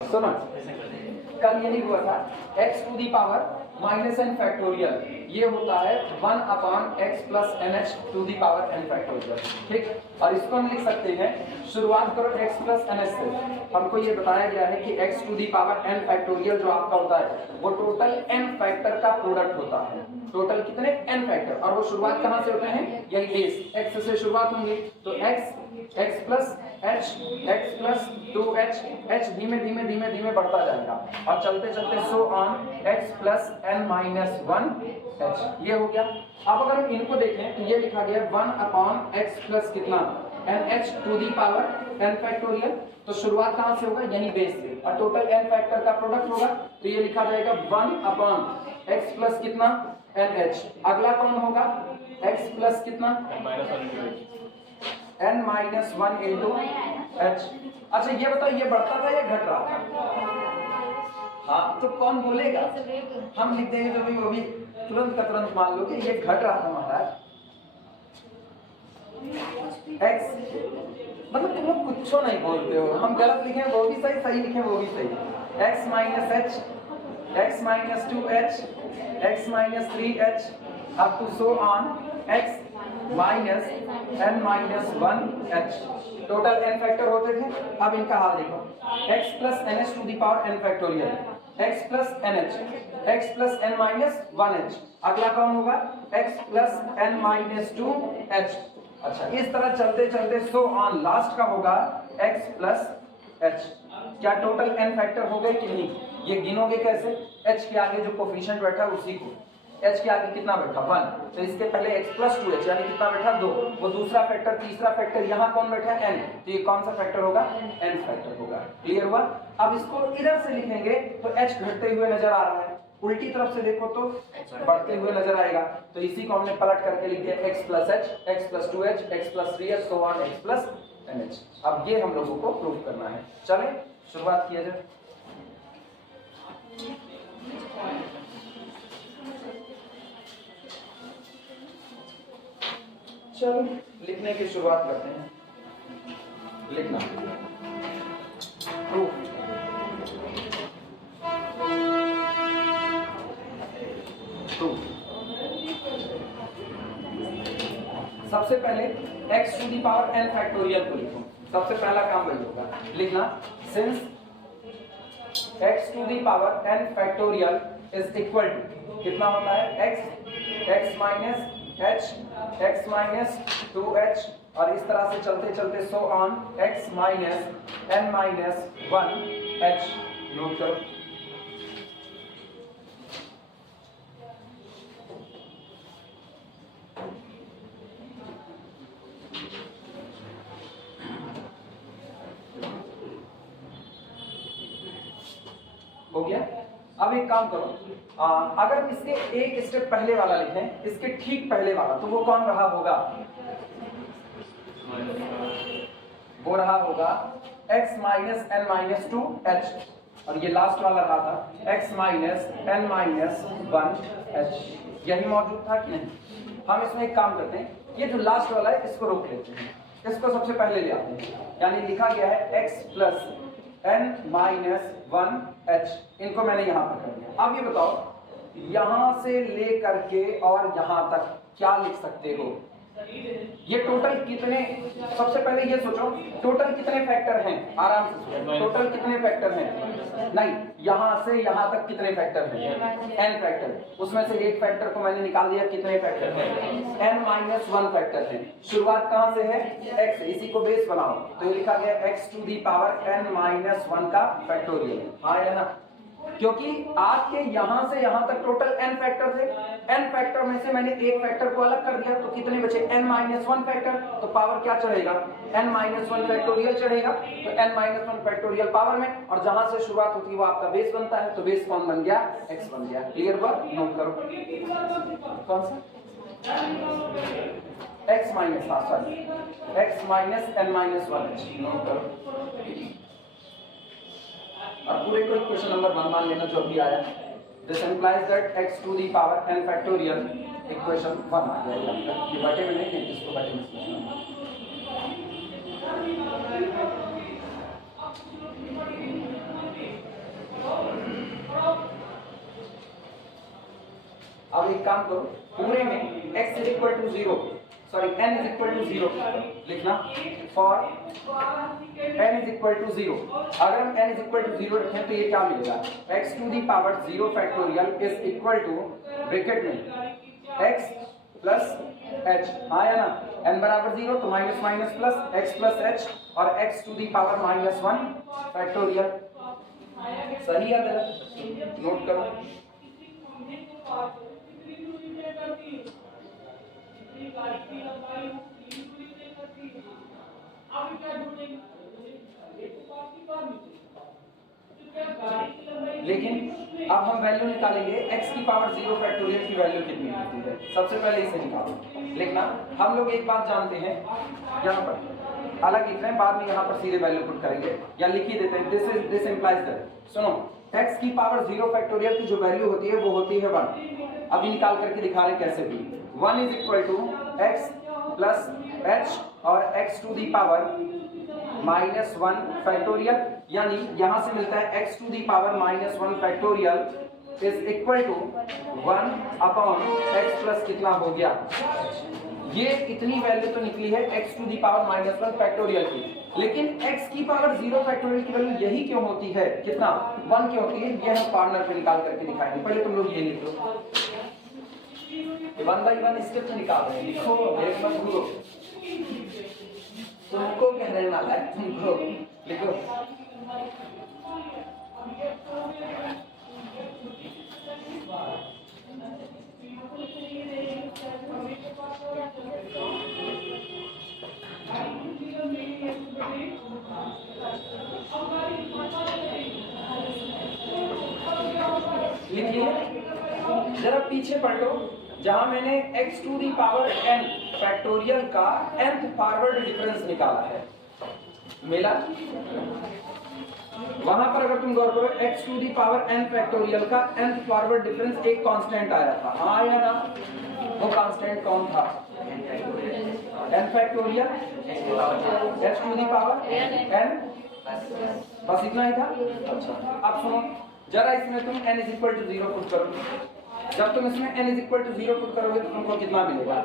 सुनो, कल यही हुआ था x to the power minus N factorial, ये होता है 1 upon x plus NH to the power n factorial. ठीक, और इसको हम लिख सकते हैं, शुरुआत करो x प्लस NH से। हमको ये बताया गया है कि x to the power n factorial जो आपका होता है वो टोटल n फैक्टर का प्रोडक्ट होता है। टोटल कितने n फैक्टर, और वो शुरुआत कहाँ से होते हैं, यही बेस x से शुरुआत होंगी। तो x plus h, x plus 2h, h धीमे धीमे धीमे धीमे बढ़ता जाएगा और चलते चलते so on x plus n minus 1h, ये हो गया। अब अगर हम इनको देखें तो ये लिखा गया 1 अपॉन x प्लस कितना NH to the power n factorial. तो शुरुआत कहाँ से होगा, यही बेस से, और टोटल n फैक्टर का प्रोडक्ट होगा। तो ये लिखा जाएगा 1 अपॉन x प्लस कितना NH। अगला कौन होगा, x प्लस कितना n माइनस 1 इंटू h। अच्छा ये बताओ, ये बढ़ता था या घट रहा था? हाँ, तो कौन बोलेगा, हम लिख देंगे जो भी, वो भी तुरंत का तुरंत मान लो कि ये घट रहा था महाराज। x मतलब तुम लोग कुछ नहीं बोलते हो, हम गलत लिखे वो भी सही, सही लिखे वो भी सही। x minus h, x minus 2h, x minus 3h up to so on x minus n minus 1h। Total n factor होते थे। अब इनका हाल देखो, x plus NH to the power n factorial, x plus NH, x plus n minus 1h। अगला कौन होगा, x plus n minus 2h। अच्छा, इस तरह चलते चलते सो ऑन लास्ट का होगा x प्लस h। क्या टोटल n फैक्टर हो गए कि नहीं, ये गिनोगे कैसे, h के आगे जो कोफिशिएंट बैठा उसी को, h के आगे कितना बैठा 1, तो इसके पहले x प्लस 2h यानी कितना बैठा 2, वो दूसरा फैक्टर, तीसरा फैक्टर, यहाँ कौन बैठा है n, तो ये कौन सा फैक्टर होगा, n फैक्टर होगा। क्लियर हुआ? अब इसको इधर से लिखेंगे तो h घटते हुए नजर आ रहा है, उल्टी तरफ से देखो तो बढ़ते हुए नजर आएगा। तो इसी को हमने पलट करके लिख दिया x plus h, x plus 2h, x plus 3h, so on x plus NH। अब ये हम लोगों को प्रूव करना है। चले शुरुआत किया जाए। चलो लिखने की शुरुआत करते हैं। लिखना प्रूफ। सबसे पहले x to the power n factorial को लिखो, सबसे पहला काम वही होगा, लिखना since x to the power n factorial is equal to कितना होता है, x minus h, x minus 2h, और इस तरह से चलते चलते so on x minus n minus 1h। Note करो। हो गया। अब एक काम करो, अगर इसके एक स्टेप पहले वाला लिखें, इसके ठीक पहले वाला, तो वो कौन रहा होगा, वो रहा होगा x minus n minus 2h, और ये लास्ट वाला रहा था x minus n minus 1h। यही मौजूद था कि नहीं? हम इसमें एक काम करते हैं, ये जो लास्ट वाला है इसको रोक लेते हैं, इसको सबसे पहले ले आते हैं। यानी लिखा गया है x plus n minus 1h, इनको मैंने यहां पर कर दिया। अब ये बताओ, यहां से ले करके और यहां तक क्या लिख सकते हो, ये टोटल कितने, सबसे पहले ये सोचो टोटल कितने फैक्टर हैं, आराम से सोचो टोटल कितने फैक्टर हैं, नहीं यहां से यहां तक कितने फैक्टर हैं, n फैक्टर, उसमें से एक फैक्टर को मैंने निकाल दिया, कितने फैक्टर हैं, n माइनस 1 फैक्टर है। शुरुआत कहां से है, x, इसी को बेस बनाओ, तो लिखा गया x to the power n minus 1 का फैक्टोरियल। हाँ है ना, क्योंकि आपके यहां से यहां तक टोटल n फैक्टर थे, n फैक्टर में से मैंने एक फैक्टर को अलग कर दिया, तो कितने बचे, n माइनस 1 फैक्टर, तो पावर क्या चढ़ेगा, n माइनस 1 फैक्टोरियल चढ़ेगा, तो n माइनस 1 फैक्टोरियल पावर में, और जहां से शुरुआत होती है वो आपका बेस बनता है, तो बेस कौन बन गया, x बन गया। क्लियर हुआ? नोट करो कौन सा, x minus, sorry x minus n minus 1h। Note करो, और पूरे को क्वेश्चन नंबर 1 मान लेना जो अभी आया। This implies that x to the power n factorial equation 1 आ जाएगा। ये बटे में नहीं, इसको बटे में सोचना। अब एक काम करो, पूरे में x is equal to 0, sorry n is equal to 0 लिखना, for n is equal to 0। अगर हम n इज इक्वल टू 0 रखें तो ये क्या मिलेगा, x to the power 0 factorial is equal to bracket में x प्लस h, हाँ या ना, n बराबर 0 तो minus minus plus x plus h और x to the power -1 factorial. सही या गलत नोट करो। लेकिन अब हम वैल्यू निकालेंगे x की पावर 0 फैक्टोरियल की वैल्यू कितनी होती है, सबसे पहले इसे निकालो। लिखना, हम लोग एक बात जानते हैं, यहाँ पर अलग लिख रहे हैं, बाद में यहाँ पर सीधे वैल्यू पुट करेंगे या लिख ही देते हैं। दिस इंप्लाइज दैट, सुनो, x की पावर 0 फैक्टोरियल की जो वैल्यू होती है वो होती है 1। अभी निकाल करके दिखा रहे कैसे भी, 1 is equal to x plus h और x to the power -1 factorial, यानी यहां से मिलता है x to the power -1 factorial is equal to 1 upon x plus कितना हो गया, ये इतनी वैल्यू तो निकली है x to the power -1 factorial की। लेकिन x की पावर 0 फैक्टोरियल की वैल्यू यही क्यों होती है, कितना 1 क्यों होती है, ये हम कॉर्नर पे निकाल करके दिखाएंगे। पहले तुम लोग ये लिख लो, 1 बाई 1 स्टेप निकाल रहे हैं, लिखो, एक मत भूलो, तुमको कहने वाला है, तुमको लिखो। लिखिए, जरा पीछे पढ़ो, जहां मैंने x to the power n factorial का nth फॉरवर्ड डिफरेंस निकाला है, मिला, वहां पर अगर तुम गौर करो x to the power n factorial का nth फॉरवर्ड डिफरेंस एक कांस्टेंट आया था, हाँ या ना, वो कांस्टेंट कौन था, n factorial h to the power n, बस इतना ही था। अच्छा, अब सुनो, जरा इसमें तुम n is equal to 0 put करो, जब तुम इसमें n is equal to 0 put करोगे तो तुमको कितना मिलेगा,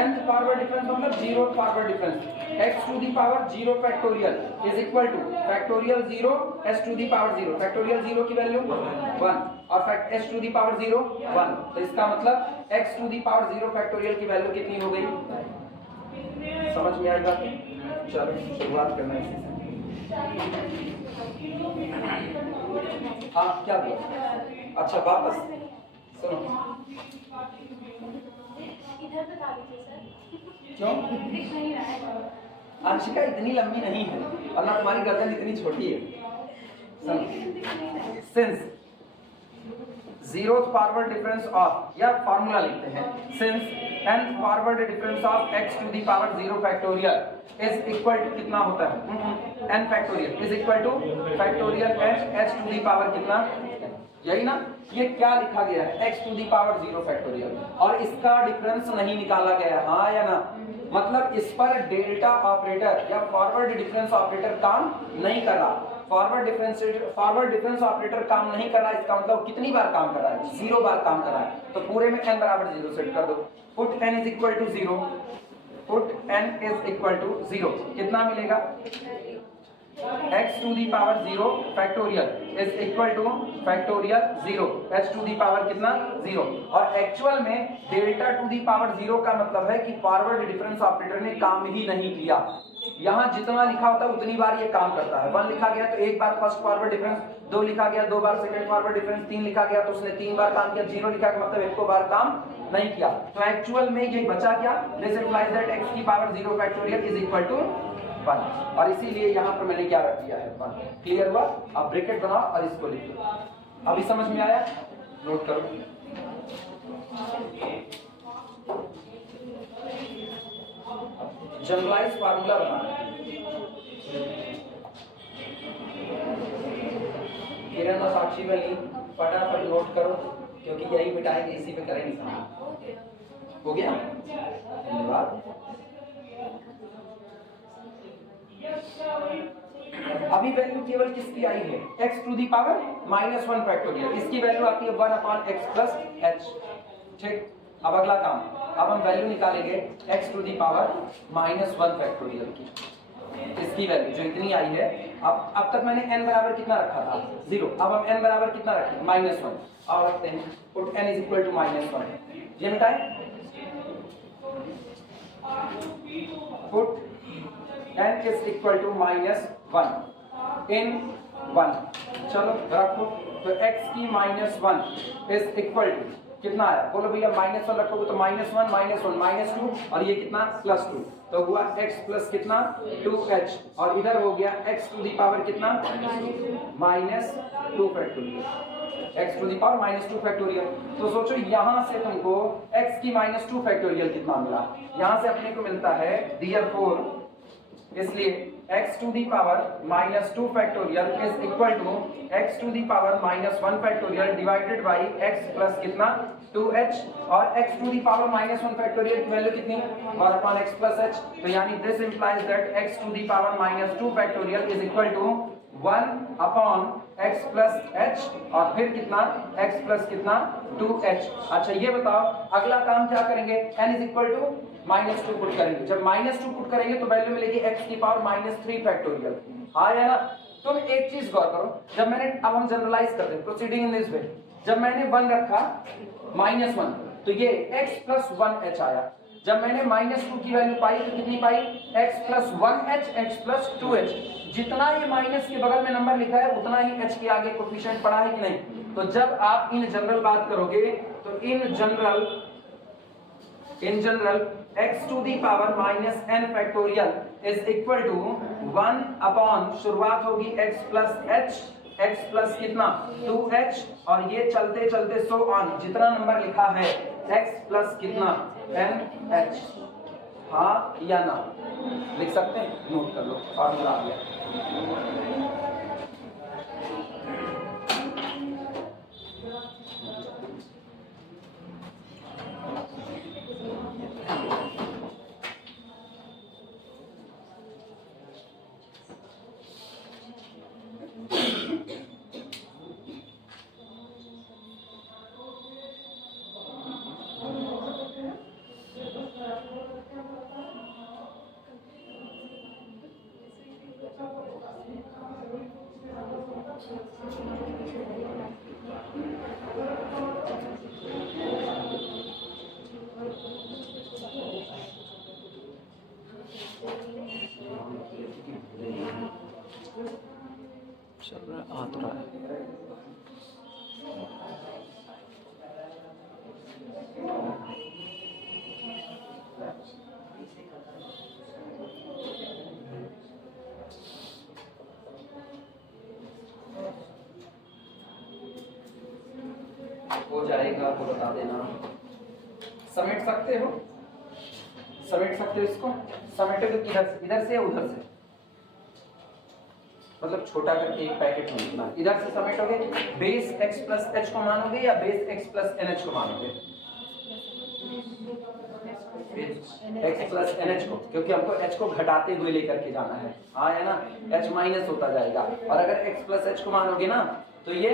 nth फॉरवर्ड डिफरेंस मतलब 0 forward difference, x to the power 0 factorial is equal to factorial 0 s to the power 0, factorial 0 की वैल्यू 1 और s टू दी पावर 0 1, तो इसका मतलब x to the power 0 factorial की वैल्यू कितनी हो गई, समझ में आएगा। चलो शुरुआत करना है, हाँ क्या बोला, अच्छा वापस सुनो, क्यों अंशिका इतनी लंबी नहीं है और ना तुम्हारी गर्दन इतनी छोटी है। Since zeroth forward difference of, या फॉर्मूला लिखते हैं, since nth forward difference of x to the power 0 factorial is equal to कितना होता है, n factorial is equal to factorial h to the power कितना, यही ना, ये क्या लिखा गया है x to the power 0 factorial और इसका डिफरेंस नहीं निकाला गया, हाँ या ना, मतलब इस पर डेल्टा ऑपरेटर या फॉरवर्ड डिफरेंस ऑपरेटर काम नहीं कर रहा, फॉरवर्ड डिफरेंस ऑपरेटर काम नहीं कर रहा, इसका मतलब कितनी बार काम कर रहा है, 0 बार काम कर रहा है, तो पूरे में n बराबर 0 सेट कर दो, put n is equal to 0, put n is equal to 0, कितना मिलेगा, x to the power 0 factorial is equal to factorial 0 h to the power कितना 0, और एक्चुअल में डेल्टा टू दी पावर 0 का मतलब है कि फॉरवर्ड डिफरेंस ऑपरेटर ने काम ही नहीं किया, यहाँ जितना लिखा होता है उतनी बार ये काम करता है, 1 लिखा गया तो एक बार फर्स्ट फॉरवर्ड डिफरेंस, 2 लिखा गया 2 बार सेकंड फॉरवर्ड डिफरेंस, 3 लिखा गया तो उसने 3 बार काम किया, 0 लिखा गया मतलब एक बार काम नहीं किया, तो एक्चुअल में ये बचा क्या, दिस इंप्लाइज दैट x की power 0 factorial is equal to 1, और इसीलिए यहाँ पर मैंने क्या रख दिया है 1, क्लियर हुआ। अब ब्रैकेट बनाओ और इसको लिख लो, अभी समझ में आया, नोट करो, जनरलाइज फार्मूला बनाना, किरण और साक्षी वाली फटाफट नोट करो क्योंकि यही मिटाएंगे, इसी पे करेंगे, हो गया, धन्यवाद। अभी वैल्यू केवल किसकी आई है, x to the power -1 factorial, इसकी वैल्यू आती है 1/x प्लस h। ठीक, अब अगला काम, अब हम वैल्यू निकालेंगे x to the power -1 factorial की, इसकी वैल्यू जो इतनी आई है। अब तक मैंने n बराबर कितना रखा था, 0, अब हम n बराबर कितना रखें, -1, और रखते हैं put n is equal to -1, ये मिटाएं, put n is equal to -1 in 1, चलो रखो, तो x की -1 इज इक्वल टू कितना आया, बोलो भैया, -1 रखोगे तो -1 -1 -2, और ये कितना +2, तो हुआ x प्लस कितना 2h, और इधर हो गया x टू दी पावर कितना -2 factorial, x to the power -2 factorial. तो सोचो यहाँ से तुमको x की -2 फैक्टोरियल कितना मिला, यहाँ से अपने को मिलता है therefore, इसलिए x to the power -2 factorial is equal to x to the power -1 factorial divided by x plus कितना 2h, और x to the power -1 factorial की वैल्यू कितनी 1/x प्लस h, तो यानी this implies that x to the power -2 factorial is equal to 1/x plus h, और फिर कितना x plus कितना 2h। अच्छा ये बताओ अगला काम क्या करेंगे, n is equal to -2 put करेंगे, जब -2 पुट करेंगे तो वैल्यू मिलेगी x की पावर -3 फैक्टोरियल, हाँ या ना। तुम एक चीज गौर करो, जब मैंने, अब हम जनरलाइज करते हैं प्रोसीडिंग इन दिस वे, जब मैंने 1 रखा -1 तो ये x प्लस 1h आया, जब मैंने -2 की वैल्यू पाई तो कितनी पाई, x plus 1h, x plus 2h, जितना ये माइनस के बगल में नंबर लिखा है उतना ही h के आगे कोफिशिएंट पड़ा है कि नहीं। तो जब आप इन जनरल बात करोगे तो in general x to the power -n factorial is equal to 1 upon, शुरुआत होगी x plus h, x plus कितना 2h, और ये चलते चलते सो ऑन, जितना नंबर लिखा है x प्लस कितना nh, हाँ या ना, लिख सकते हैं, नोट कर लो, फॉर्मूला आ गया। चल रहा आ तो रहा है, हो जाएगा तो बता देना। समेट सकते हो, समेट सकते हो, इसको समेटोगे किधर से, इधर से या उधर से, मतलब छोटा करके एक पैकेट में लिखना, इधर से समेटोगे, बेस x प्लस h को मानोगे या बेस x प्लस nh को मानोगे, x प्लस nh को, क्योंकि हमको h को घटाते हुए लेकर के जाना है, हाँ है ना, h माइनस होता जाएगा, और अगर x प्लस h को मानोगे ना तो ये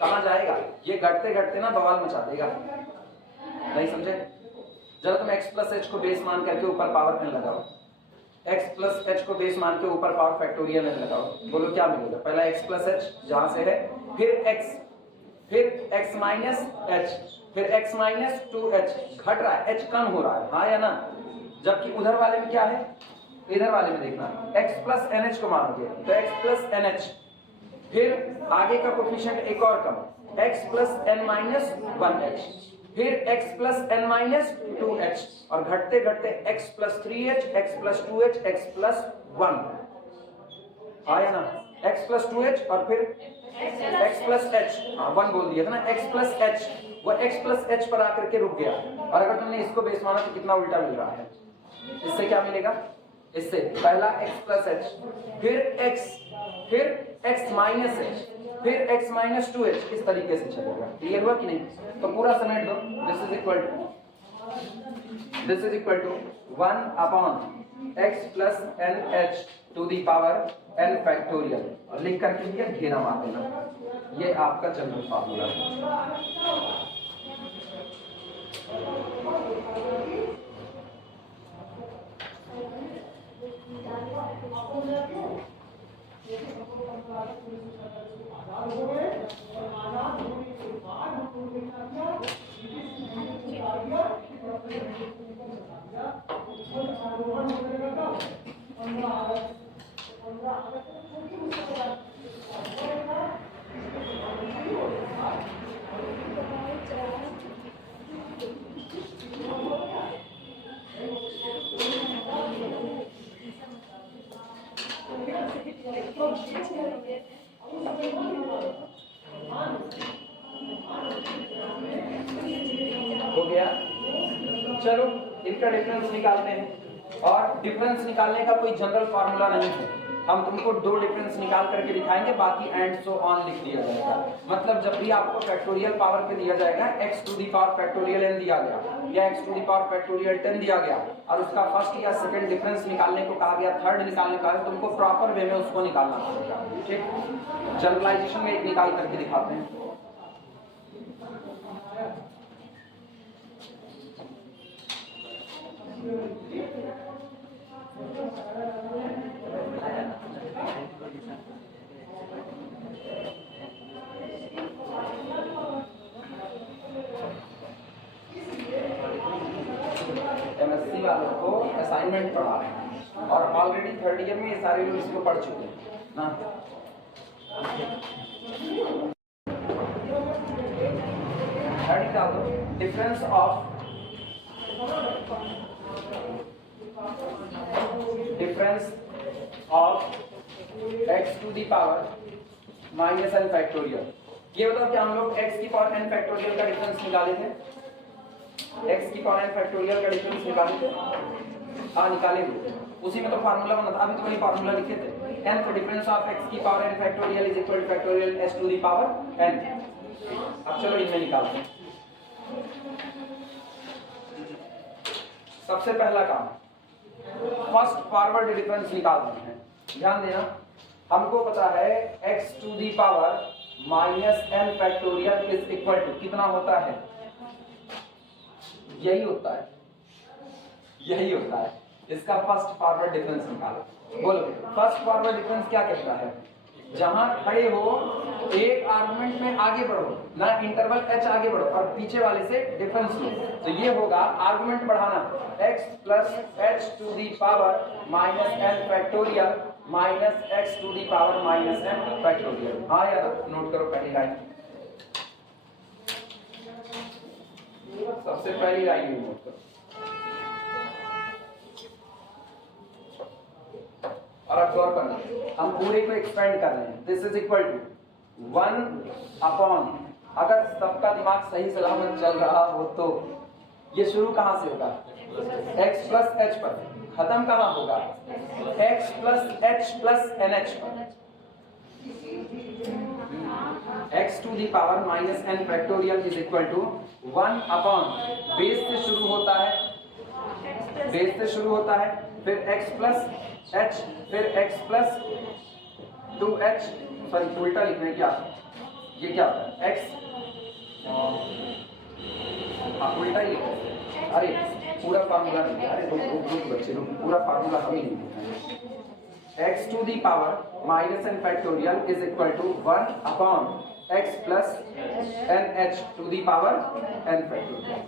कहाँ जाएगा, ये घटते घटते ना बवाल मचा देगा, नहीं समझे। जरा तुम x प्लस h को बेस मान करके ऊपर पावर n लगाओ, x प्लस h को बेस मान के ऊपर पावर फैक्टोरियल n लगाओ, बोलो क्या मिलेगा, पहला x प्लस h जहां से है, फिर x माइनस h, फिर x माइनस 2h, घट रहा है, h कम हो रहा है, हाँ या ना। जबकि उधर वाले में क्या है, इधर वाले में देखना, x प्लस nh को मानोगे तो x प्लस nh, फिर आगे का कोफिशिएंट एक और कम, x plus n minus 1h, फिर x plus n minus 2h, और घटते घटते x plus 3h, x plus 2h, x plus 1, आया ना, x प्लस 2h, और फिर x प्लस h, हाँ 1 बोल दिया था ना, x प्लस h, वो x प्लस h पर आकर के रुक गया, और अगर तुमने इसको बेस माना तो कितना उल्टा मिल रहा है, इससे क्या मिलेगा, इससे पहला x प्लस h, फिर x माइनस h, फिर x माइनस 2h, इस तरीके से चलेगा, क्लियर हुआ कि नहीं। तो पूरा समेट दो, this is equal to 1 upon x plus nh to the power n factorial, और लिख करके लिया घेरा मार देना। ये आपका जनरल फार्मूला है। हो गया। चलो इनका डिफरेंस निकालते हैं, और डिफरेंस निकालने का कोई जनरल फार्मूला नहीं है, हम तुमको दो डिफरेंस निकाल करके दिखाएंगे, बाकी एंड सो ऑन लिख दिया जाएगा। मतलब जब भी आपको फैक्टोरियल पावर पे दिया जाएगा x to the power factorial n दिया गया, या x to the power factorial 10 दिया गया, और उसका फर्स्ट या सेकंड डिफरेंस निकालने को कहा गया, थर्ड निकालने का है, तुमको प्रॉपर वे में उसको निकालना पड़ेगा। ठीक, जनरलाइजेशन में एक निकाल करके दिखाते हैं। एमएससी वालों को असाइनमेंट पढ़ा रहे हैं, और ऑलरेडी थर्ड ईयर में ये सारे लोग इसको पढ़ चुके हैं ना। थर्ड का difference of x to the power minus n factorial. ये बताओ कि हम लोग x की पावर n फैक्टोरियल का डिफरेंस निकाले थे, x की पावर n फैक्टोरियल का डिफरेंस निकाले थे, हाँ निकाले थे, उसी में तो फार्मूला बना था, अभी तो वही फार्मूला लिखे थे, n का डिफरेंस ऑफ x की power n factorial is equal to factorial s to the power n। अब चलो इनमें निकालते हैं। सबसे पहला काम फर्स्ट फॉरवर्ड डिफरेंस निकालते हैं। ध्यान देना, हमको पता है x to the power minus n factorial is equal to कितना होता है, यही होता है, यही होता है। इसका फर्स्ट फॉरवर्ड डिफरेंस निकालो। बोलो फर्स्ट फॉरवर्ड डिफरेंस क्या कहता है, जहां खड़े हो एक आर्गुमेंट में आगे बढ़ो ना, इंटरवल h आगे बढ़ो और पीछे वाले से डिफरेंस लो, तो ये होगा आर्गुमेंट बढ़ाना x plus h to the power minus n factorial minus x to the power minus n factorial. हाँ यार नोट करो पहली लाइन, सबसे पहली लाइन नोट करो, और अब गौर करना, हम पूरे को एक्सपेंड कर रहे हैं। This is equal to 1 upon, अगर सबका दिमाग सही सलामत चल रहा हो तो ये शुरू कहां से होगा, x प्लस h पर, खत्म कहां होगा, x plus h plus nh पर। x to the power minus n factorial is equal to 1 upon, base से शुरू होता है, बेस से शुरू होता है, फिर x प्लस h, फिर x प्लस 2h, सॉरी उल्टा लिखने क्या, ये क्या होता है x, हाँ उल्टा ही, अरे पूरा फार्मूला नहीं, अरे बच्चे लोग पूरा फार्मूला हम ही नहीं लिखा। x to the power minus n factorial is equal to 1 upon x plus nh to the power n factorial,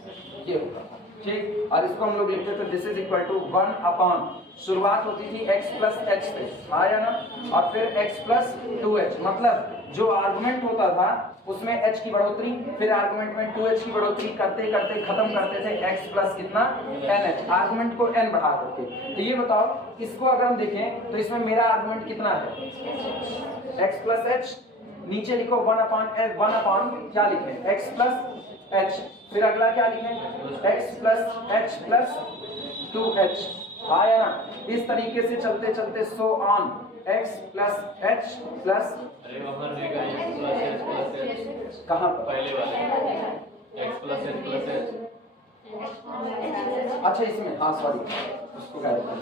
ये होगा। ठीक, और इसको हम लोग लिखते थे this is equal to 1 upon, शुरुआत होती थी x प्लस h से, आया ना, और फिर x प्लस 2h, मतलब जो आर्गुमेंट होता था उसमें h की बढ़ोतरी, फिर आर्गुमेंट में 2h की बढ़ोतरी करते करते खत्म करते थे x प्लस कितना nh, आर्गुमेंट को n बढ़ा करके। तो ये बताओ इसको अगर हम देखें तो इसमें मेरा आर्गुमेंट कितना है, x प्लस h, नीचे लिखो 1 अपॉन क्या लिखें, x प्लस h, फिर अगला क्या लिखें, x plus h plus 2h, आया ना। इस तरीके से चलते चलते so on, x plus h plus, कहाँ पर पहले वाले x plus h plus h, अच्छा इसमें, हाँ सॉरी उसको क्या लिखा है,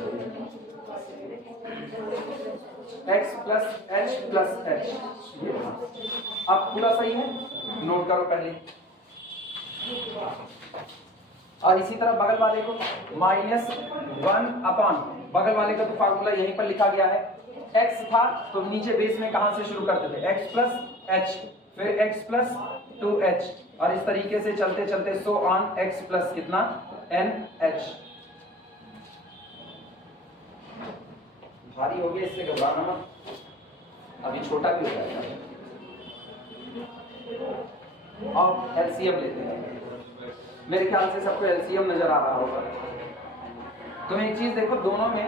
x plus h plus h, ये रहा। अब पूरा सही है, नोट करो पहले। और इसी तरह बगल वाले को -1 अपॉन, बगल वाले का तो फार्मूला यहीं पर लिखा गया है। x था तो नीचे बेस में कहां से शुरू करते थे, x प्लस h, फिर x प्लस 2h, और इस तरीके से चलते चलते सो ऑन x प्लस कितना nh। भारी हो गया, इससे घबराना मत, अभी छोटा भी हो जाएगा। अब एलसीएम लेते हैं। मेरे ख्याल से सबको एलसीएम नजर आ रहा होगा। तुम एक चीज देखो, दोनों में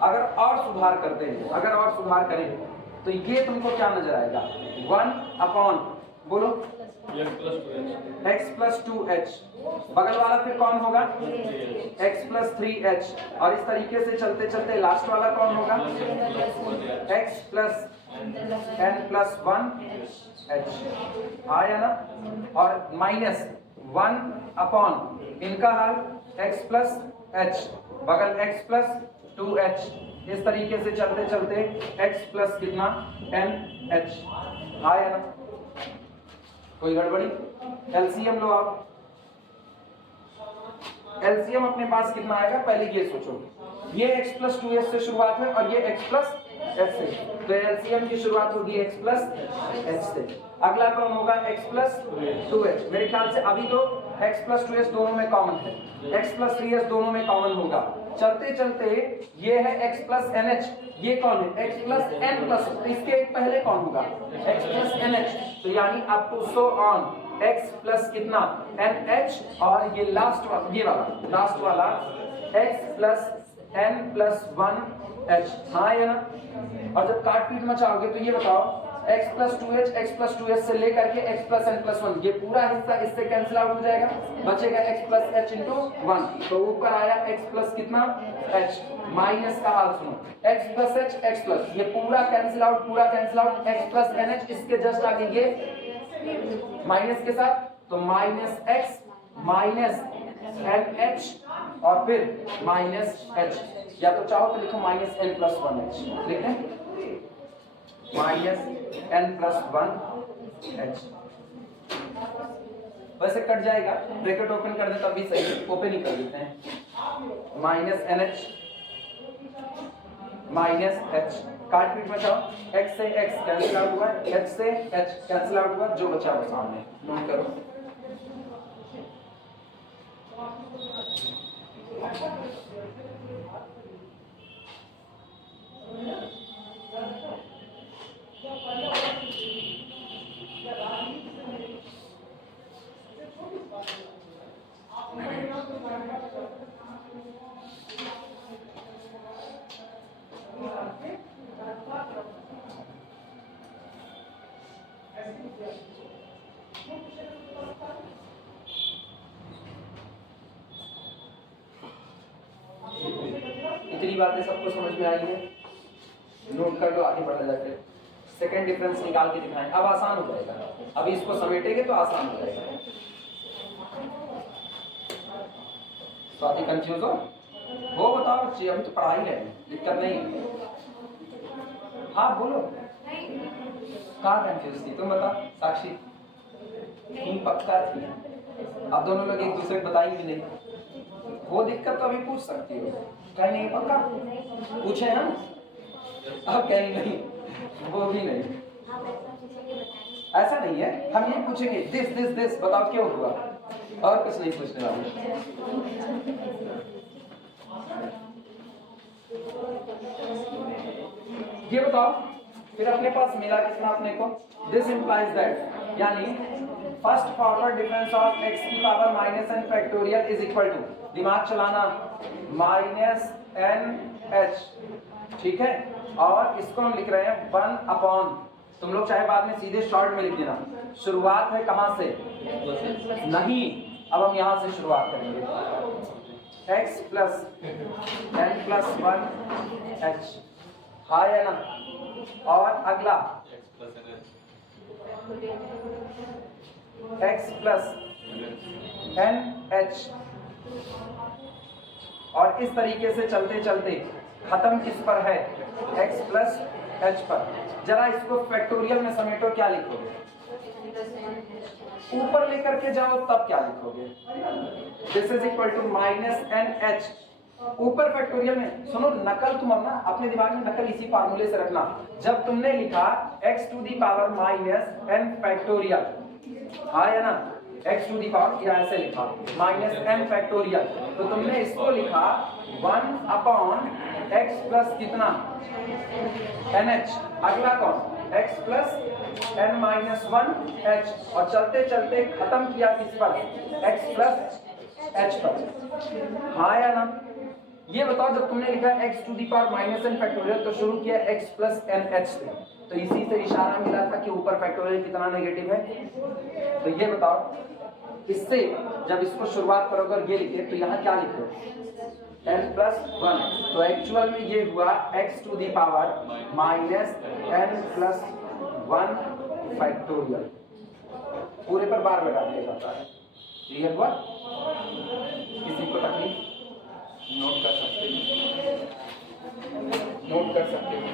अगर और सुधार करते हैं, अगर और सुधार करें तो ये तुमको क्या नजर आएगा, 1 अपॉन, बोलो x प्लस 2h, बगल वाला फिर कौन होगा, x प्लस 3h, और इस तरीके से चलते चलते लास्ट वाला कौन होगा, x plus n plus 1h, आया ना। और -1 अपॉन, इनका हल x प्लस h, बगल x प्लस 2h, इस तरीके से चलते चलते x प्लस कितना nh, आया ना। कोई गड़बड़ी, एलसीएम लो आप। एलसीएम अपने पास कितना आएगा, पहले ये सोचो, ये x प्लस 2h से शुरुआत है और ये x प्लस h से, तो एलसीएम की शुरुआत होगी x प्लस h से। अगला कौन होगा, x प्लस 2h, मेरे ख्याल से अभी तो x प्लस 2h दोनों में कॉमन है, x प्लस 3h दोनों में कॉमन होगा। चलते चलते ये है x प्लस nh, ये कौन है, x प्लस n प्लस, तो इसके एक पहले कौन होगा, x प्लस nh, तो यानी up to so on x plus कितना nh, और ये लास्ट वाला, ये वाला लास्ट वाला x plus n plus 1h, हाँ या ना। और जब काट पीट मचाओगे तो ये बताओ, x plus 2h, x plus 2h से लेकर के x प्लस n प्लस 1, ये पूरा हिस्सा इससे कैंसिल आउट हो जाएगा, बचेगा x प्लस h इंटू 1, तो ऊपर आया x प्लस कितना h, माइनस का हाल सुनो, x plus h, x plus, ये पूरा कैंसिल आउट, पूरा cancel out, x plus nh, इसके जस्ट आगे ये माइनस के साथ, तो माइनस x माइनस nh और फिर माइनस h, या तो चाहो तो लिखो माइनस n प्लस 1h, लिख दें माइनस n प्लस 1h, वैसे कट जाएगा, ब्रैकेट ओपन कर दे तब भी सही, ओपन ही कर देते हैं, माइनस nh माइनस h, काट पीट बचाओ, x से x कैंसिल आउट हुआ, h से h कैंसिल आउट हुआ, जो बचा वो सामने नोट करो। इतनी बातें सबको समझ में आई है, नोट कर लो, आगे बढ़ा जाके सेकंड डिफरेंस निकाल के दिखाएं। अब आसान हो जाएगा, अभी इसको समेटेंगे तो आसान हो जाएगा। स्वाति कंफ्यूज हो बताओ बच्चे, अभी तो पढ़ाई है, दिक्कत नहीं। हाँ बोलो, कहाँ कंफ्यूज थी तुम बता साक्षी, तुम पक्का थी, अब दोनों लोग एक दूसरे को बताएंगे नहीं, वो दिक्कत तो अभी पूछ सकती हो, कहीं नहीं पक्का पूछे हम, अब कहीं नहीं, वो भी नहीं, ऐसा नहीं है, हम ये पूछेंगे दिस दिस दिस बताओ क्यों हुआ, और कुछ नहीं पूछने वाले। ये बताओ फिर अपने पास मिला कितना अपने को, दिस इंप्लाइज दैट, यानी first forward difference of x की power minus n factorial is equal to, दिमाग चलाना, माइनस nh, ठीक है, और इसको हम लिख रहे हैं 1 अपॉन, तुम लोग चाहे बाद में सीधे शॉर्ट में लिख देना, शुरुआत है कहां से, नहीं, अब हम यहां से शुरुआत करेंगे, x plus n plus 1h, हाँ या ना, और अगला x प्लस nh, और इस तरीके से चलते चलते खत्म किस पर है, x प्लस एच पर। जरा इसको फैक्टोरियल में समेटो, क्या लिखोगे, ऊपर लेकर के जाओ तब क्या लिखोगे, this is equal to minus N h. ऊपर फैक्टोरियल में सुनो, नकल तुम अपना अपने दिमाग में नकल इसी फार्मूले से रखना। जब तुमने लिखा x to the power minus N factorial, हाँ या ना, x टू दी पावर, या ऐसे लिखा माइनस एन फैक्टोरियल, तो तुमने इसको लिखा 1 अपॉन x प्लस कितना nh, अगला कौन x plus n minus 1 h, और चलते चलते खत्म किया किस पर, x प्लस h पर, हाँ या ना। ये बताओ, जब तुमने लिखा x to the power minus N factorial तो शुरू किया x प्लस एन एच से, तो इसी से इशारा मिला था कि ऊपर फैक्टोरियल कितना नेगेटिव है। तो ये बताओ, इससे जब इसको शुरुआत करोगे और ये लिखे तो यहाँ क्या लिखोगे, n प्लस 1, तो एक्चुअल में ये हुआ x to the power minus n plus 1 factorial, पूरे पर बार लगा दिया जाता है। क्लियर हुआ, किसी को तकलीफ, नोट कर सकते हैं, नोट कर सकते हैं।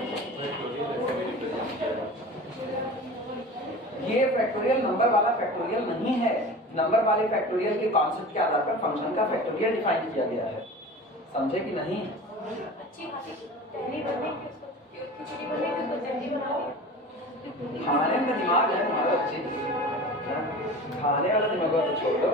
ये फैक्टोरियल नंबर वाला फैक्टोरियल नहीं है, नंबर वाले फैक्टोरियल के कॉन्सेप्ट के आधार पर फंक्शन का फैक्टोरियल डिफाइन किया गया है, समझे कि नहीं। खाने में दिमाग है तुम्हारा अच्छी, खाने वाला दिमाग तो छोड़ दो।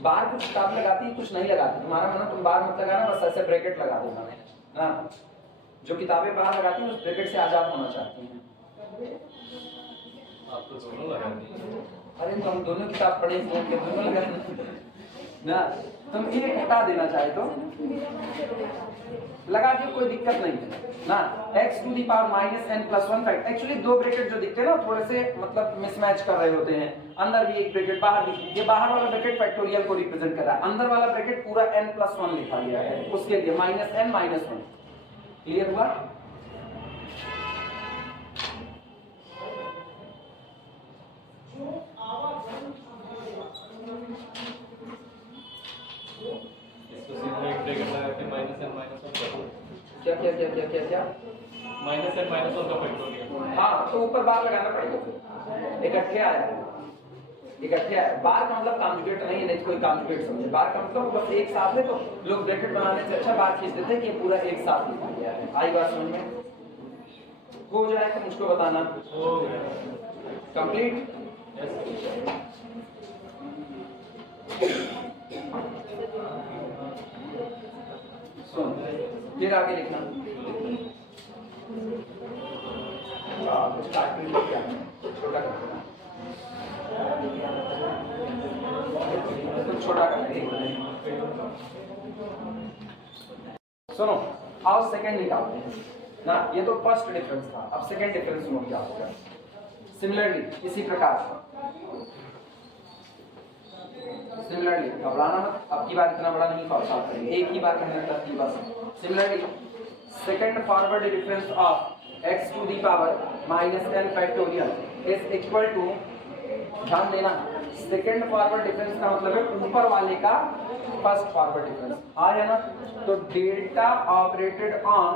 बार कुछ किताब लगाती है, कुछ नहीं लगाती, तुम्हारा मन तुम बार मत लगाना, बस ऐसे ब्रैकेट लगा देना ना। जो किताबें बार लगाती हैं उस ब्रैकेट से आजाद होना चाहती हैं। आप तो दोनों लगाती हैं। अरे तो हम दोनों किताब पढ़े हैं, दोनों लगा ना, तुम एक हटा देना चाहे तो लगा दियो, कोई दिक्कत नहीं है ना। x to the power minus n plus 1 fact, actually दो ब्रैकेट जो दिखते हैं ना थोड़े से मतलब मिसमैच कर रहे होते हैं, अंदर भी एक ब्रैकेट बाहर भी, ये बाहर वाला ब्रैकेट फैक्टोरियल को रिप्रेजेंट कर रहा है, अंदर वाला ब्रैकेट पूरा n प्लस 1 लिखा गया है, उसके लिए माइनस n माइनस 1। क्लियर हुआ, इसको सीधे एक ब्रैकेट लगा के माइनस एन माइनस 1 करो। क्या क्या क्या क्या क्या क्या, माइनस एन माइनस 1 का फैक्टोरियल। हाँ तो ऊपर बार लगाना पड़ेगा, इकट्ठे आया, इकट्ठे आया। बार का मतलब कॉन्जुगेट नहीं है, नहीं कोई कॉन्जुगेट समझे, बार का मतलब बस एक साथ है, तो लोग ब्रैकेट बनाने से अच्छा बार खींच देते हैं कि ये पूरा एक साथ लिखा गया है। आई बात समझ में, हो जाए तो मुझको बताना। हो गया, कंप्लीट, सुन फिर आगे लिखना, छोटा छोटा सुनो, आओ सेकंड निकालते हैं ना। ये तो फर्स्ट डिफरेंस था, अब सेकंड डिफरेंस नोट क्या होगा। सिमिलरली इसी प्रकार, सिमिलरली घबराना मत, अब की बार इतना बड़ा नहीं सॉल्व करेंगे, एक ही बार मेहनत करती है बस। Similarly second forward difference of x to the power minus n factorial is equal to, ध्यान देना, सेकंड फॉरवर्ड डिफरेंस का मतलब है ऊपर वाले का फर्स्ट फॉरवर्ड डिफरेंस, हाँ है ना। तो delta operated on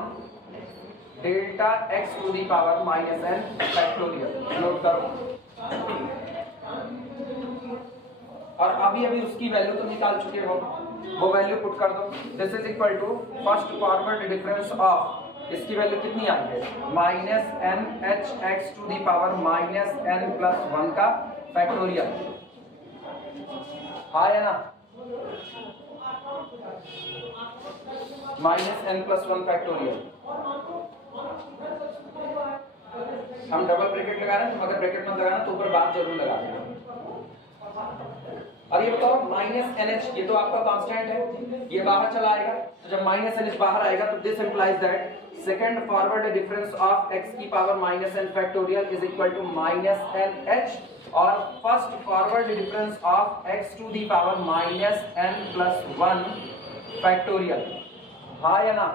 delta x to the power minus n factorial, note करो। और अभी अभी उसकी वैल्यू तो निकाल चुके हो, वो वैल्यू पुट कर दो। This is equal to first forward difference of, इसकी वैल्यू कितनी आई है, minus N h x to the power minus N plus 1 का फैक्टोरियल, हाँ है ना, माइनस एन प्लस 1 फैक्टोरियल। हम डबल ब्रैकेट लगा रहे हैं, अगर ब्रैकेट मत लगाना तो ऊपर बात जरूर लगा देना। अब ये बताओ माइनस एन एच, ये तो आपका कांस्टेंट है, ये बाहर चला आएगा, तो जब माइनस एन एच बाहर आएगा तो this implies that second forward difference of x की power minus N factorial is equal to minus N H, और first forward difference of x to the power minus N plus 1 factorial, हाँ या ना।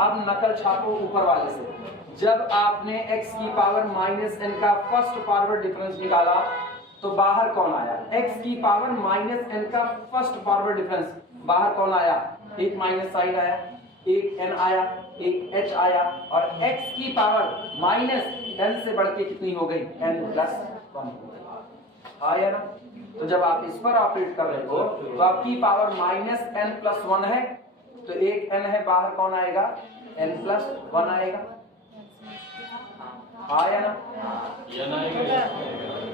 अब नकल छापो ऊपर वाले से, जब आपने x की पावर माइनस एन का फर्स्ट फॉरवर्ड डिफरेंस निकाला तो बाहर कौन आया, x की पावर माइनस n का फर्स्ट फॉरवर्ड डिफरेंस, बाहर कौन आया, एक माइनस साइन आया, एक n आया, एक h आया, और x की पावर माइनस n से बढ़ के कितनी हो गई, n प्लस 1 हो गई, आया ना। तो जब आप इस पर ऑपरेट कर रहे हो तो आपकी पावर माइनस n प्लस 1 है, तो एक n है, बाहर कौन आएगा, n प्लस 1 आएगा, आया ना।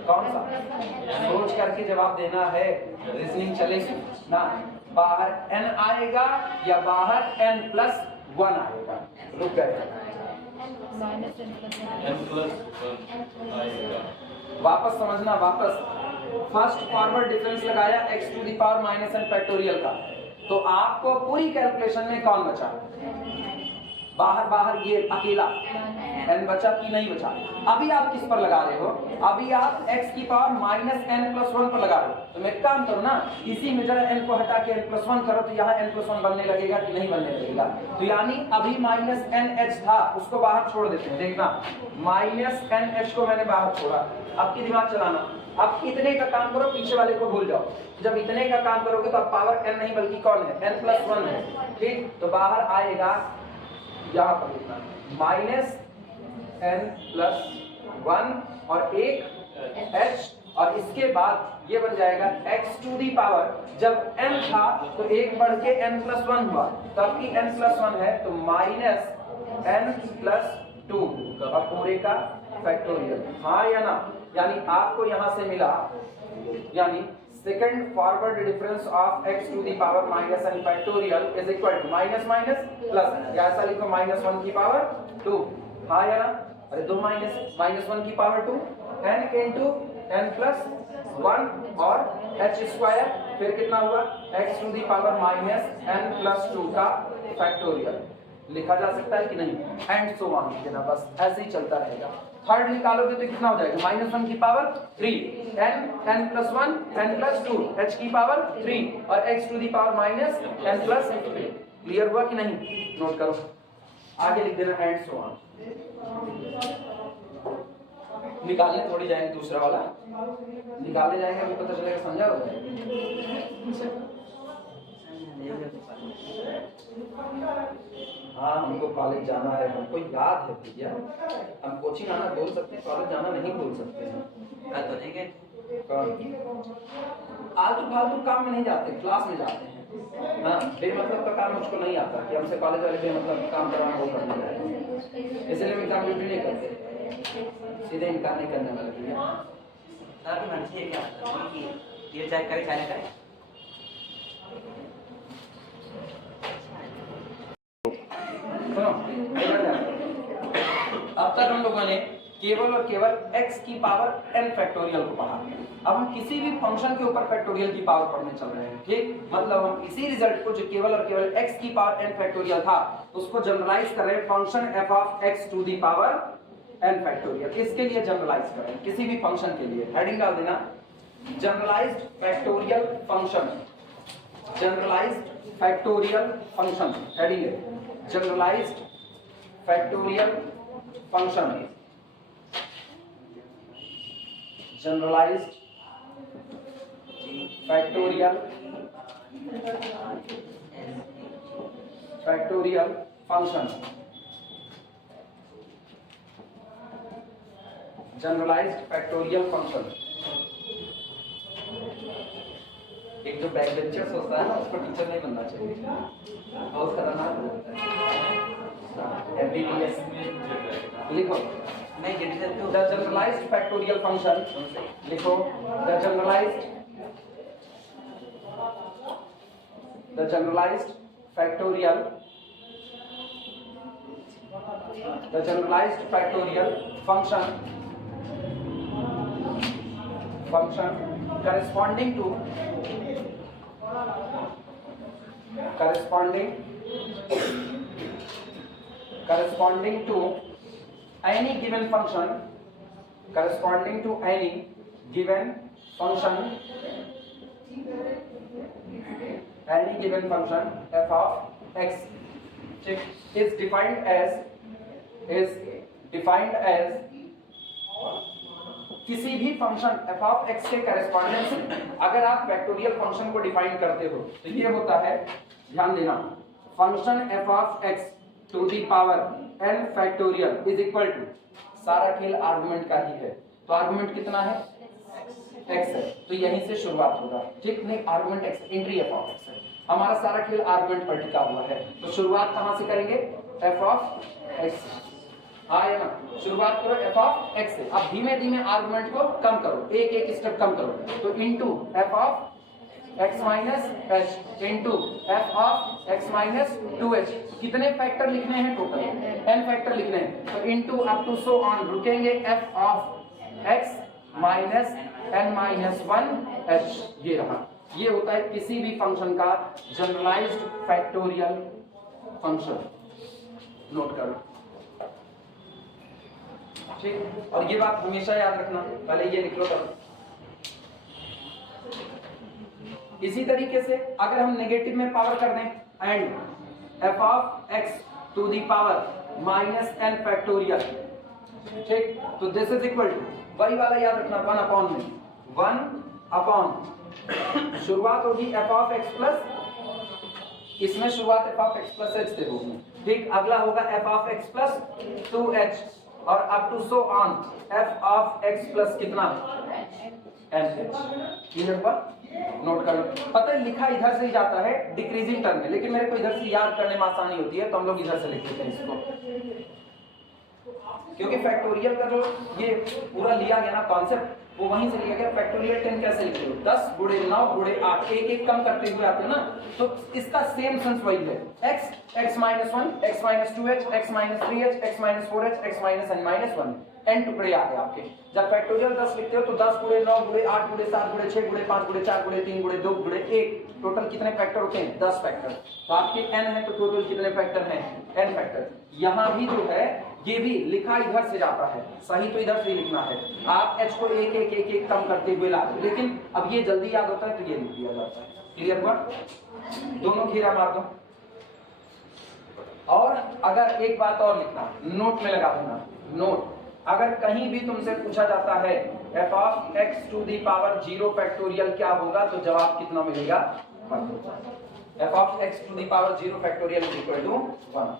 कौन सा, सोच करके जवाब देना है, रीजनिंग चलेगी ना। बाहर n आएगा या बाहर n प्लस 1 आएगा, रुक गए, n plus 1 आएगा। वापस समझना, वापस फर्स्ट फॉरवर्ड डिफरेंस लगाया x to the power minus n factorial का, तो आपको पूरी कैलकुलेशन में कौन बचा, बाहर बाहर ये अकेला n बचा कि नहीं बचा। अभी आप किस पर लगा रहे हो, अभी आप x की पावर माइनस n प्लस 1 पर लगा रहे हो, तो मैं एक काम करो ना, इसी में जरा n को हटा के n प्लस 1 करो, तो यहाँ n प्लस 1 बनने लगेगा कि नहीं बनने लगेगा। तो यानी अभी माइनस n h था, उसको बाहर छोड़ देते हैं, देखना माइनस n h को मैंने बाहर छोड़ा। अब की दिमाग चलाना, अब इतने का काम करो, पीछे वाले को भूल जाओ। जब इतने का काम करोगे तो अब पावर n नहीं बल्कि कौन है, n प्लस 1 है, ठीक। तो बाहर आएगा, यहाँ पर लिखना माइनस n प्लस 1 और एक h, और इसके बाद ये बन जाएगा x टू दी पावर, जब n था तो एक बढ़ के n प्लस 1 हुआ, तो अब की n प्लस 1 है, तो माइनस n प्लस 2 और पूरे का फैक्टोरियल, हाँ या ना। यानी आपको यहाँ से मिला, यानी second forward difference of x to the power minus n factorial is equal to minus minus plus, या ऐसा लिखो माइनस 1 की पावर 2, हाँ या ना। अरे दो माइनस 1 की power 2, n into n plus 1 और h स्क्वायर, फिर कितना हुआ, x to the power minus n plus 2 का फैक्टोरियल, लिखा जा सकता है कि नहीं, एंड सो ऑन लिख देना, बस ऐसे ही चलता रहेगा। थर्ड निकालोगे तो कितना हो जाएगा, माइनस 1 की power 3, n plus 1 n plus 2, h की पावर 3 और x to the power minus n plus 3। Clear हुआ कि नहीं, नोट करो, आगे लिख देना एंड सो ऑन। निकालने थोड़ी जाएंगे, दूसरा वाला निकालने जाएंगे, अभी पता चलेगा, समझा हो जाएगा। हाँ हमको कॉलेज जाना है, हमको याद है भैया, हम कोचिंग आना बोल सकते हैं, कॉलेज जाना नहीं बोल सकते हैं। कल तो नहीं गए, आलतू फालतू काम में नहीं जाते, क्लास में जाते हैं। हाँ, बेमतलब का काम मुझको नहीं आता कि हमसे कॉलेज वाले बेमतलब काम करवाना वो करने जाएंगे, इसलिए मैं काम ड्यूटी नहीं करते, सीधे इनकार नहीं करने वाले भैया। सर की मर्जी है क्या, कि ये चेक करे चाहे करे। अब तक हम लोगों ने केवल और केवल x की पावर n फैक्टोरियल को पढ़ा, अब हम किसी भी फंक्शन के ऊपर फैक्टोरियल की पावर पढ़ने चल रहे हैं, ठीक। मतलब हम इसी रिजल्ट को जो केवल और केवल x की पावर n फैक्टोरियल था, उसको जनरलाइज कर रहे हैं function f of x to the power n factorial, इसके लिए जनरलाइज कर रहे हैं किसी भी फंक्शन के लिए। हेडिंग डाल देना, generalised factorial function, generalised factorial function, heading है generalised factorial function, generalised factorial function, generalised factorial function. एक जो बैक बेंचर्स होता है ना, उसको टीचर नहीं बनना चाहिए, बहुत खतरनाक होता है। MBBS लिखो, मैं जितने से तो द जनरलाइज्ड फैक्टोरियल फंक्शन, लिखो the generalised factorial, the generalised factorial function corresponding to any given function, corresponding to any given function f of x is defined as किसी भी फंक्शन f ऑफ x के correspondence अगर आप factorial function को define करते हो तो ये होता है, ध्यान देना, function f of x to the power n factorial is equal to, सारा खेल आर्गुमेंट का ही है, तो आर्गुमेंट कितना है x है, तो यहीं से शुरुआत होगा, ठीक नहीं, argument x, entry f of x है, हमारा सारा खेल आर्गुमेंट पर टिका हुआ है, तो शुरुआत कहां से करेंगे f ऑफ x, हाँ ना, शुरुआत करो f ऑफ x से, अब धीमे धीमे आर्गुमेंट को कम करो, एक एक स्टेप कम करो, तो into f of x minus h into f of x minus 2h, कितने फैक्टर लिखने हैं टोटल, n फैक्टर लिखने हैं, तो into up to so on, रुकेंगे f of x minus n minus 1h, ये रहा, ये होता है किसी भी फंक्शन का जनरलाइज्ड फैक्टोरियल फंक्शन, नोट करो, ठीक, और ये बात हमेशा याद रखना, पहले ये लिख लो तब। इसी तरीके से अगर हम नेगेटिव में पावर कर दें, and f of x to the power minus n factorial, ठीक, तो दिस इज इक्वल टू, वही वाला याद रखना, 1 अपॉन में 1 अपॉन, शुरुआत होगी f ऑफ x प्लस, इसमें शुरुआत f of x plus h से होगी, ठीक, अगला होगा f of x plus 2h, और up to so on f of x plus कितना nh, क्लियर हुआ, नोट कर लो, पता है लिखा इधर से ही जाता है डिक्रीजिंग टर्म में, लेकिन मेरे को इधर से याद करने में आसानी होती है, तो हम लोग इधर से लिख लेते हैं इसको, क्योंकि फैक्टोरियल का जो ये पूरा लिया गया ना कॉन्सेप्ट, वो वहीं से लिया गया, फैक्टोरियल 10 कैसे लिखते हो, 10 गुणे 9 गुणे 8, एक एक कम करते हुए आते हैं ना, तो इसका सेम सेंस वही है, x, x minus 1, x minus 2h, x minus 3h, x minus 4h, x minus n minus 1, n टुकड़े आ गए आपके, जब फैक्टोरियल 10 लिखते हो तो 10 गुणे 9 गुणे 8 गुणे 7 गुणे 6 गुणे 5 गुणे 4 गुणे 3 गुणे 2 गुणे 1, टोटल कितने फैक्टर होते हैं 10 फैक्टर, तो आपके n है तो टोटल कितने फैक्टर हैं n फैक्टर, यहाँ भी जो है ये भी लिखा इधर से जाता है, सही तो इधर से ही लिखना है, आप h को एक एक एक एक कम करते हुए ला दो, लेकिन अब ये जल्दी याद होता है तो ये लिख दिया जाता है, क्लियर हुआ, दोनों घेरा मार दो, और अगर एक बात और लिखना, नोट में लगा देना, नोट, अगर कहीं भी तुमसे पूछा जाता है f of x to the power 0 factorial क्या होगा, तो जवाब कितना मिलेगा 1, f of x to the power 0 factorial is equal to 1,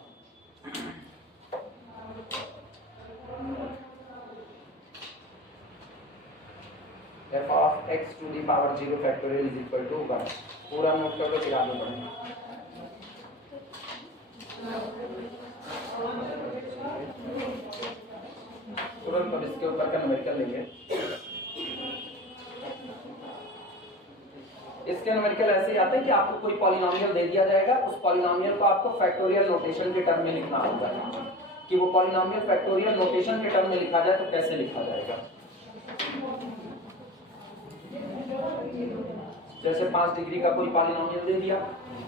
f of x to the power 0 factorial is equal to 1, पूरा नोट कर लो, फिर आगे बढ़ेंगे, तुरंत अब इसके ऊपर का न्यूमेरिकल लेंगे, इसके न्यूमेरिकल ऐसे ही आते हैं कि आपको कोई पॉलिनोमियल दे दिया जाएगा, उस पॉलिनोमियल को आपको फैक्टोरियल नोटेशन के टर्म में लिखना होगा, कि वो पॉलिनोमियल फैक्टोरियल नोटेशन के टर्म में लिखा जाए तो कैसे लिखा जाएगा, जैसे 5 डिग्री का कोई पॉलिनोमियल दे दिया,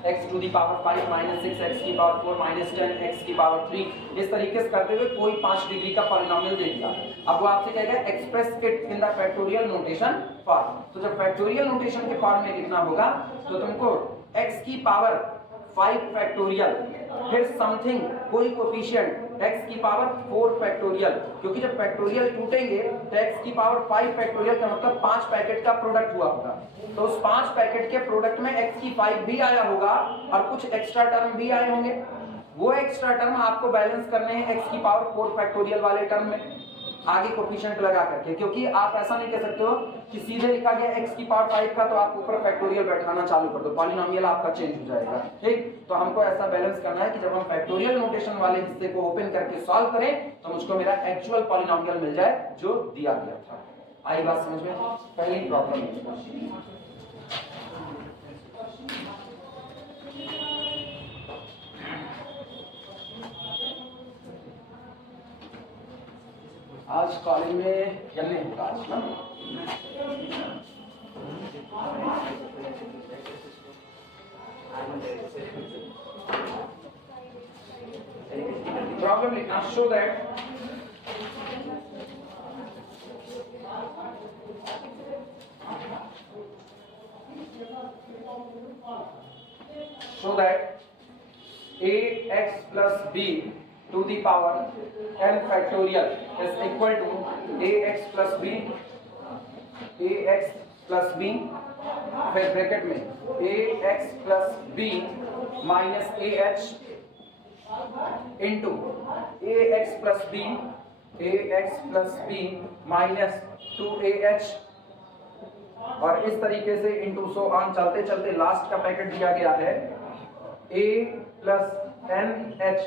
x to the power 5 minus 6 x की पावर 4 माइनस 10 x की पावर 3, इस तरीके से करते हुए कोई 5 डिग्री का पॉलिनोमियल दे दिया, अब वो आपसे कहेगा express it in the factorial notation form, तो जब फैक्टोरियल नोटेशन के फॉर्म में लिखना होगा तो तुमको x की पावर 5 फैक्टोरियल, फिर समथिंग कोई कोफिशिएंट x की पावर 4 फैक्टोरियल, क्योंकि जब फैक्टोरियल टूटेंगे तो x की पावर 5 फैक्टोरियल का मतलब 5 पैकेट का प्रोडक्ट हुआ होगा, तो उस 5 पैकेट के प्रोडक्ट में x की 5 भी आया होगा और कुछ एक्स्ट्रा टर्म भी आए होंगे, वो एक्स्ट्रा टर्म आपको बैलेंस करने हैं x की पावर 4 फैक्टोरियल वाले टर्म में आगे कोफिशिएंट लगा करके, क्योंकि आप ऐसा नहीं कह सकते हो कि सीधे लिखा गया x की पावर 5 का तो आप ऊपर फैक्टोरियल बैठाना चालू कर दो, पॉलिनोमियल आपका चेंज हो जाएगा, ठीक, तो हमको ऐसा बैलेंस करना है कि जब हम फैक्टोरियल नोटेशन वाले हिस्से को ओपन करके सॉल्व करें तो मुझको मेरा एक्चुअल पॉलिनोमियल मिल जाए जो दिया गया था, आई बात समझ में, पहली प्रॉब्लम, आज कॉलेज में जलने होगा आज ना, प्रॉब्लम लिखना, show that ax plus b to the power n factorial is equal to ax plus b A x plus B, फिर ब्रैकेट में A x plus B minus A H into A x plus B minus 2AH, और इस तरीके से into so on चलते चलते last का packet दिया गया है A plus n h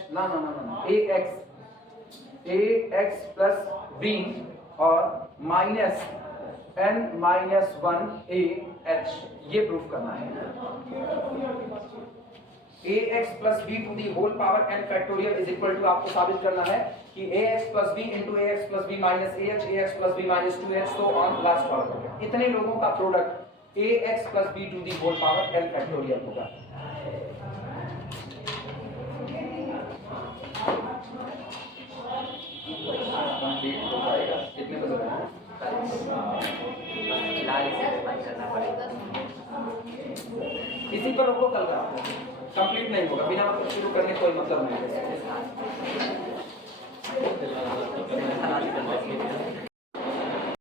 a x plus b और माइनस n माइनस 1AH, ये प्रूफ करना है। ax plus b to the whole power n factorial is equal to, आपको साबित करना है कि ax plus b into ax plus B minus ah, ax plus B minus 2h, so on last power, इतने लोगों का product ax plus b to the whole power n factorial होगा। Complete हो जाएगा कितने बजे तक? फिलहाल इसे एक्सपांड करना पड़ेगा। इसी पर रोको, कल का कंप्लीट नहीं होगा, बिना मतलब शुरू करने कोई मतलब नहीं है।